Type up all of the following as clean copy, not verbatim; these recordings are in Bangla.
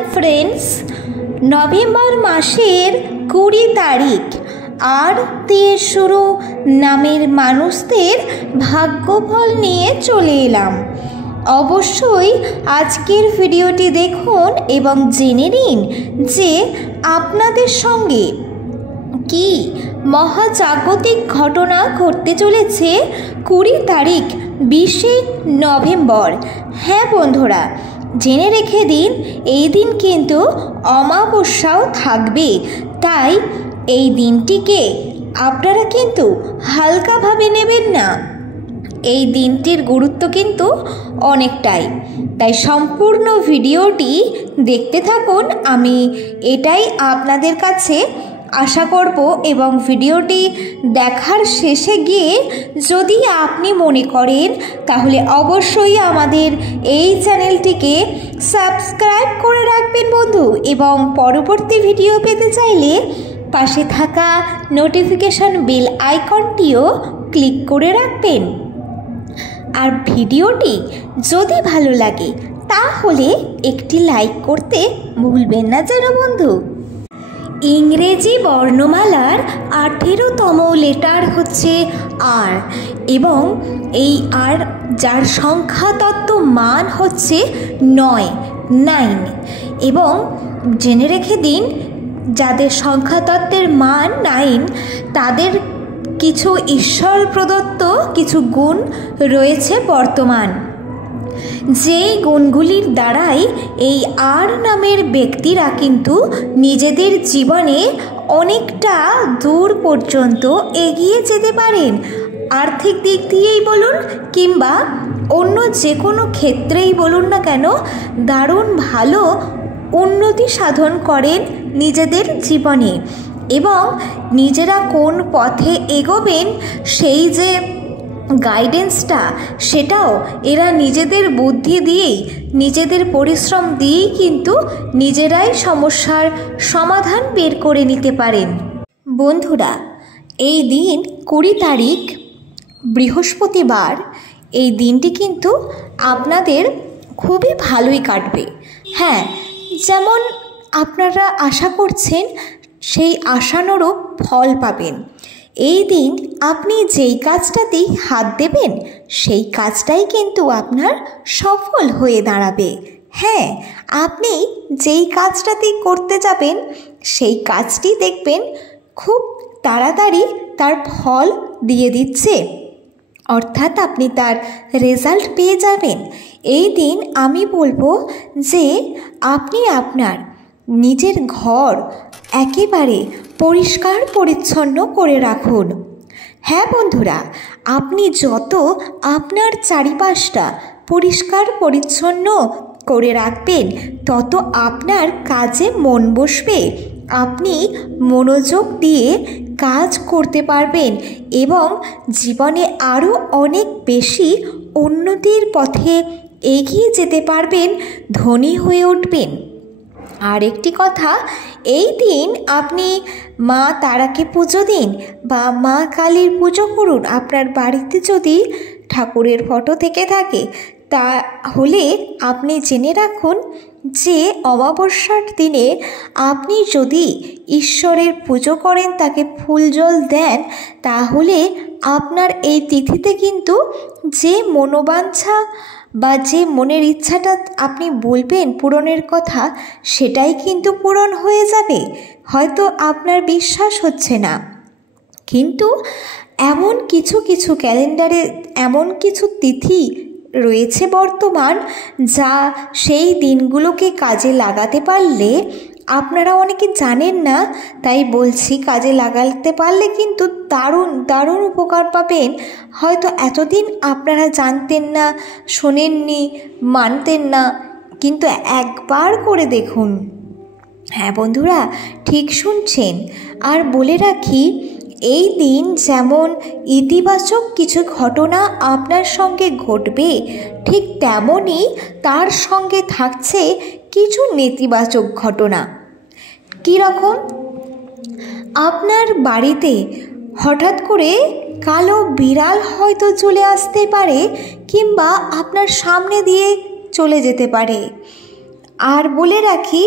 হাই ফ্রেন্ডস, নভেম্বর মাসের 20 তারিখ আর দিয়ে শুরু নামের মানুষদের ভাগ্যফল নিয়ে চলে এলাম। অবশ্যই আজকের ভিডিওটি দেখুন এবং জেনে নিন যে আপনাদের সঙ্গে কি মহাজাগতিক ঘটনা ঘটতে চলেছে 20 তারিখ 20 নভেম্বর। হ্যাঁ বন্ধুরা, জেনে রেখে দিন এই দিন কিন্তু অমাবস্যাও থাকবে, তাই এই দিনটিকে আপনারা কিন্তু হালকাভাবে নেবেন না। এই দিনটির গুরুত্ব কিন্তু অনেকটাই, তাই সম্পূর্ণ ভিডিওটি দেখতে থাকুন। আমি এটাই আপনাদের কাছে আশা করব এবং ভিডিওটি দেখার শেষে গিয়ে যদি আপনি মনে করেন তাহলে অবশ্যই আমাদের এই চ্যানেলটিকে সাবস্ক্রাইব করে রাখবেন বন্ধু, এবং পরবর্তী ভিডিও পেতে চাইলে পাশে থাকা নোটিফিকেশন বেল আইকনটিও ক্লিক করে রাখবেন। আর ভিডিওটি যদি ভালো লাগে তাহলে একটি লাইক করতে ভুলবেন না যেন বন্ধু। ইংরেজি বর্ণমালার 18তম লেটার হচ্ছে আর, এবং এই আর যার সংখ্যাতত্ত্ব মান হচ্ছে 9 এবং জেনে রেখে দিন যাদের সংখ্যাতত্ত্বের মান 9 তাদের কিছু ঈশ্বর প্রদত্ত কিছু গুণ রয়েছে বর্তমান, যেই গুণগুলির দ্বারাই এই আর নামের ব্যক্তিরা কিন্তু নিজেদের জীবনে অনেকটা দূর পর্যন্ত এগিয়ে যেতে পারেন। আর্থিক দিক দিয়েই বলুন কিংবা অন্য যে কোনো ক্ষেত্রেই বলুন না কেন, দারুণ ভালো উন্নতি সাধন করেন নিজেদের জীবনে, এবং নিজেরা কোন পথে এগোবেন সেই যে গাইডেন্সটা সেটাও এরা নিজেদের বুদ্ধি দিয়েই নিজেদের পরিশ্রম দিয়েই কিন্তু নিজেরাই সমস্যার সমাধান বের করে নিতে পারেন। বন্ধুরা, এই দিন 20 তারিখ বৃহস্পতিবার, এই দিনটি কিন্তু আপনাদের খুবই ভালোই কাটবে। হ্যাঁ, যেমন আপনারা আশা করছেন সেই আশানুরূপ ফল পাবেন। এই দিন আপনি যেই কাজটাতেই হাত দেবেন সেই কাজটাই কিন্তু আপনার সফল হয়ে দাঁড়াবে। হ্যাঁ, আপনি যেই কাজটাতেই করতে যাবেন সেই কাজটি দেখবেন খুব তাড়াতাড়ি তার ফল দিয়ে দিচ্ছে, অর্থাৎ আপনি তার রেজাল্ট পেয়ে যাবেন। এই দিন আমি বলবো যে আপনি আপনার নিজের ঘর একেবারে পরিষ্কার পরিচ্ছন্ন করে রাখুন। হ্যাঁ বন্ধুরা, আপনি যত আপনার চারিপাশটা পরিষ্কার পরিচ্ছন্ন করে রাখবেন তত আপনার কাজে মন বসবে, আপনি মনোযোগ দিয়ে কাজ করতে পারবেন এবং জীবনে আরও অনেক বেশি উন্নতির পথে এগিয়ে যেতে পারবেন, ধনী হয়ে উঠবেন। আর একটি কথা, এই দিন আপনি মা তারাকে পুজো দিন বা মা কালীর পুজো করুন। আপনার বাড়িতে যদি ঠাকুরের ফটো থেকে থাকে তাহলে আপনি জেনে রাখুন যে অমাবস্যার দিনে আপনি যদি ঈশ্বরের পুজো করেন, তাকে ফুল জল দেন, তাহলে আপনার এই তিথিতে কিন্তু যে মনোবাঞ্ছা বা যে মনের ইচ্ছাটা আপনি বলবেন পূরণের কথা, সেটাই কিন্তু পূরণ হয়ে যাবে। হয়তো আপনার বিশ্বাস হচ্ছে না, কিন্তু এমন কিছু কিছু ক্যালেন্ডারে এমন কিছু তিথি রয়েছে বর্তমান, যা সেই দিনগুলোকে কাজে লাগাতে পারলে, আপনারা অনেকে জানেন না তাই বলছি, কাজে লাগাতে পারলে কিন্তু দারুণ দারুণ উপকার পাবেন। হয়তো এতদিন আপনারা জানতেন না, শোনেননি, মানতেন না, কিন্তু একবার করে দেখুন। হ্যাঁ বন্ধুরা, ঠিক শুনছেন। আর বলে রাখি, এই দিন যেমন ইতিবাচক কিছু ঘটনা আপনার সঙ্গে ঘটবে, ঠিক তেমনই তার সঙ্গে থাকছে কিছু নেতিবাচক ঘটনা। কী রকম? আপনার বাড়িতে হঠাৎ করে কালো বিড়াল হয়তো চলে আসতে পারে, কিংবা আপনার সামনে দিয়ে চলে যেতে পারে। আর বলে রাখি,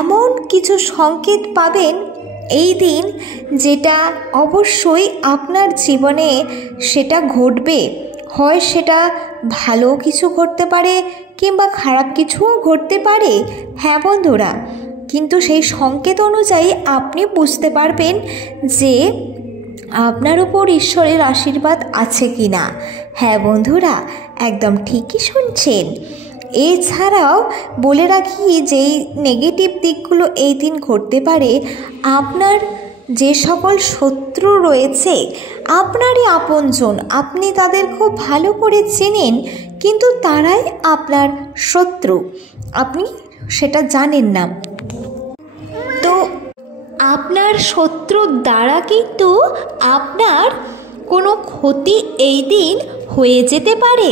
এমন কিছু সংকেত পাবেন এই দিন যেটা অবশ্যই আপনার জীবনে সেটা ঘটবে। হয় সেটা ভালো কিছু ঘটতে পারে কিংবা খারাপ কিছুও ঘটতে পারে। হ্যাঁ বন্ধুরা, কিন্তু সেই সংকেত অনুযায়ী আপনি বুঝতে পারবেন যে আপনার উপর ঈশ্বরের আশীর্বাদ আছে কি না। হ্যাঁ বন্ধুরা, একদম ঠিকই শুনছেন। এছাড়াও বলে রাখি, যেই নেগেটিভ দিকগুলো এই দিন ঘটতে পারে, আপনার যে সকল শত্রু রয়েছে, আপনারই আপনজন, আপনি তাদের খুব ভালো করে চেনেন, কিন্তু তারাই আপনার শত্রু, আপনি সেটা জানেন না। তো আপনার শত্রুর দ্বারা কিন্তু আপনার কোনো ক্ষতি এই দিন হয়ে যেতে পারে।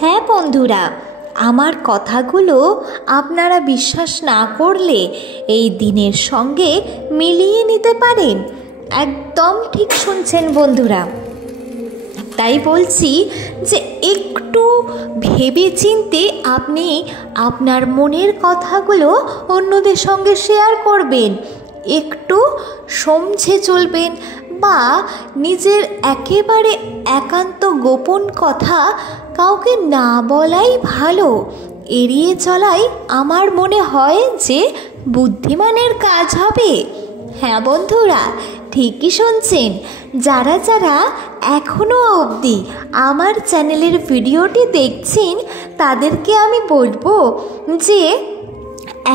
হ্যাঁ বন্ধুরা, আমার কথাগুলো আপনারা বিশ্বাস না করলে এই দিনের সঙ্গে মিলিয়ে নিতে পারেন। একদম ঠিক শুনছেন বন্ধুরা। তাই বলছি যে একটু ভেবে চিন্তে আপনি আপনার মনের কথাগুলো অন্যদের সঙ্গে শেয়ার করবেন, একটু সমঝে চলবেন, বা নিজের একেবারে একান্ত গোপন কথা কাউকে না বলাই ভালো। এড়িয়ে চলাই আমার মনে হয় যে বুদ্ধিমানের কাজ হবে। হ্যাঁ বন্ধুরা, ঠিকই শুনছেন। যারা যারা এখনও অবধি আমার চ্যানেলের ভিডিওটি দেখছেন, তাদেরকে আমি বলবো যে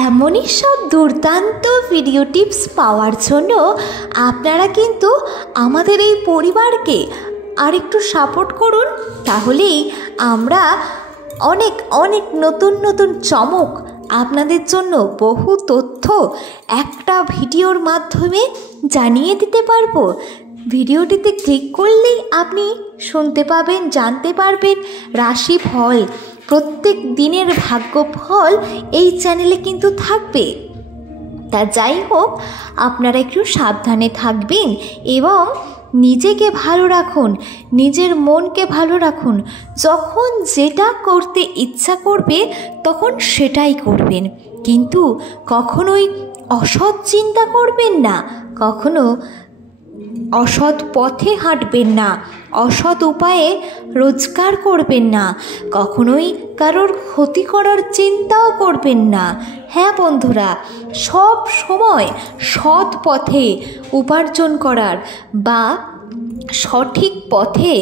এমনই সব দুর্দান্ত ভিডিও টিপস পাওয়ার জন্য আপনারা কিন্তু আমাদের এই পরিবারকে আরেকটু সাপোর্ট করুন। তাহলেই আমরা অনেক অনেক নতুন নতুন চমক আপনাদের জন্য, বহু তথ্য একটা ভিডিওর মাধ্যমে জানিয়ে দিতে পারবো। ভিডিওটিতে ক্লিক করলেই আপনি শুনতে পাবেন, জানতে পারবেন রাশিফল, প্রত্যেক দিনের ভাগ্যফল এই চ্যানেলে কিন্তু থাকবে। তা যাই হোক, আপনারা একটু সাবধানে থাকবেন এবং নিজেকে ভালো রাখুন, নিজের মনকে ভালো রাখুন। যখন যেটা করতে ইচ্ছা করবে তখন সেটাই করবেন, কিন্তু কখনোই অসৎ চিন্তা করবেন না, কখনো অসৎ পথে হাঁটবেন না, অসৎ উপায়ে রোজগার করবেন না, কখনোই কারোর ক্ষতি করার চিন্তাও করবেন না। হ্যাঁ বন্ধুরা, সব সময় সৎ পথে উপার্জন করার বা সঠিক পথে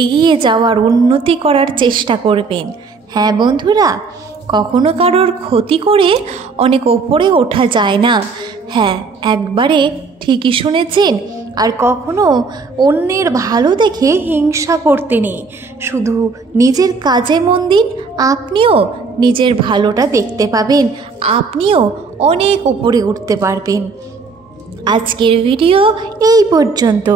এগিয়ে যাওয়ার, উন্নতি করার চেষ্টা করবেন। হ্যাঁ বন্ধুরা, কখনো কারোর ক্ষতি করে অনেক ওপরে ওঠা যায় না। হ্যাঁ, একবারে ঠিকই শুনেছেন। আর কখনো অন্যের ভালো দেখে হিংসা করতে নেই, শুধু নিজের কাজে মন দিন, আপনিও নিজের ভালোটা দেখতে পাবেন, আপনিও অনেক উপরে উঠতে পারবেন। আজকের ভিডিও এই পর্যন্ত।